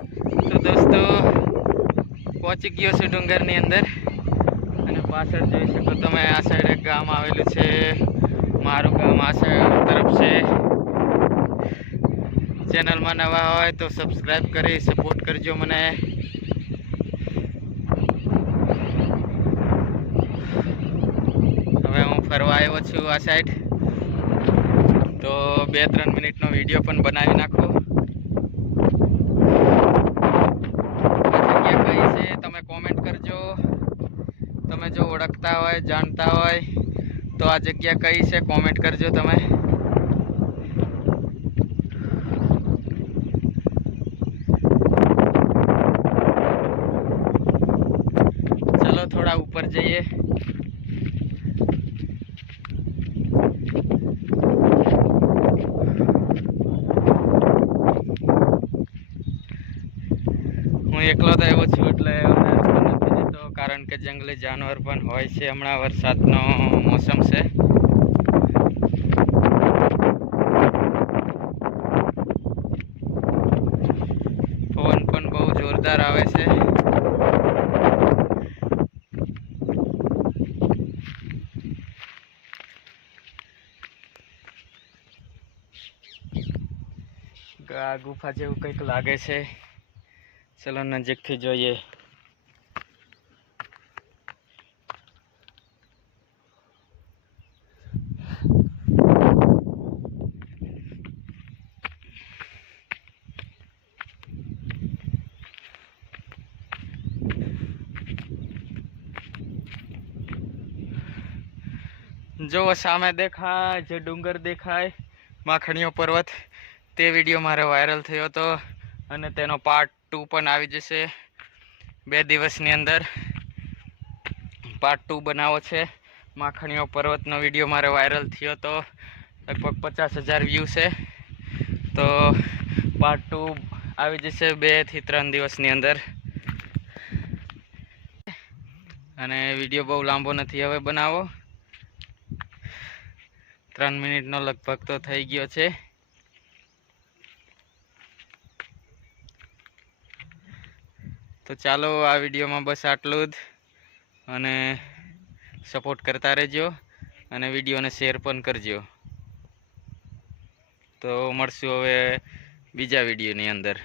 તો દોસ્તો, પહોંચી ગયો છું ડુંગરની અંદર. અને પાછળ જોઈ શકો તમે, આ સાઈડ એક ગામ આવેલું છે. મારું ગામ આ સાઈડ તરફ છે. ચેનલમાં નવા હોય તો સબસ્ક્રાઈબ કરી સપોર્ટ કરજો મને. હવે હું ફરવા આવ્યો છું આ સાઈડ તો બે ત્રણ મિનિટનો વીડિયો પણ બનાવી નાખો આ જગ્યા કઈ છે તમે કોમેન્ટ કરજો તમે જો ઓળખતા હોય, જાણતા હોય, તો આ જગ્યા કઈ છે? કોમેન્ટ કરજો તમે. ચલો, થોડા ઉપર જઈએ. હું એકલો તો એવો છું, એટલે કારણ કે જંગલી જાનવર પણ હોય છે. હમણાં વરસાદનો મોસમ છે. પવન પણ બહુ જોરદાર આવે છે. આ ગુફા જેવું કંઈક લાગે છે. ચલો નજીકથી જોઈએ. જો સામે દેખાય, જે ડુંગર દેખાય, માખણીઓ પર્વત, તે વીડિયો મારે વાયરલ થયો હતો અને તેનો પાર્ટ ટુ પણ આવી જશે. બે દિવસની અંદર પાર્ટ ટુ બનાવો છે. માખણીઓ પર્વતનો વીડિયો મારે વાયરલ થયો હતો. લગભગ પચાસ હજાર વ્યૂ છે. તો પાર્ટ ટુ આવી જશે બેથી ત્રણ દિવસની અંદર. અને વીડિયો બહુ લાંબો નથી. હવે બનાવો. ત્રણ મિનિટનો લગભગ તો થઈ ગયો છે. તો ચાલો આ વિડીયોમાં બસ આટલું જ. અને સપોર્ટ કરતા રહેજો અને વિડીયોને શેર પણ કરજો. તો મળશું હવે બીજા વિડીયોની અંદર.